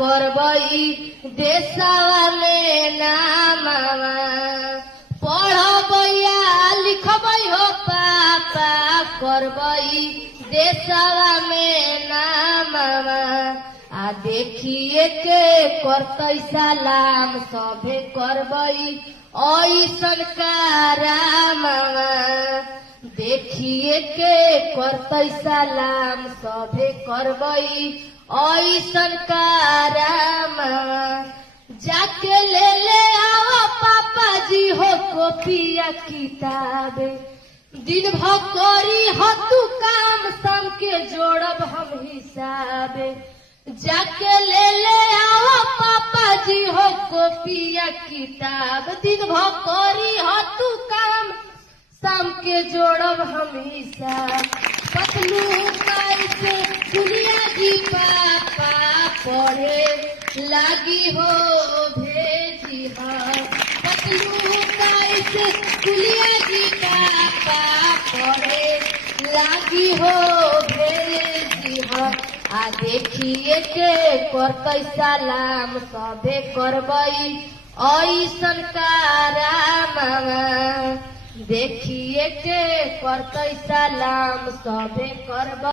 करबई देशवा में नामवा पढ़बैया लिखबई हो पापा करबई देशवा में नामवा आ देखिए के करतई सलाम सभे करबई ऐसन कारामवा देखिए के करतई सलाम सभे करबई ऐसन कारामवा जाके ले आओ पापा जी हो कॉपिया किताबे दिन भर करी हो तू काम शाम के जोड़ब हम हिसाबे जाके ले आओ पापा जी हो कॉपिया किताब दिन भर करी हो तू काम शाम के जोड़ब हम हिसाब पतलू कैसे दुनिया जी पापा पढ़े लागी हो भेजी हो पतलू कैसे दुनिया जी पापा पढ़े लागी हो भेजी हो आ देखिए के करतई सलाम सभे करबई ऐसन कारामवा देखिए के करतई सलाम सभे करबई।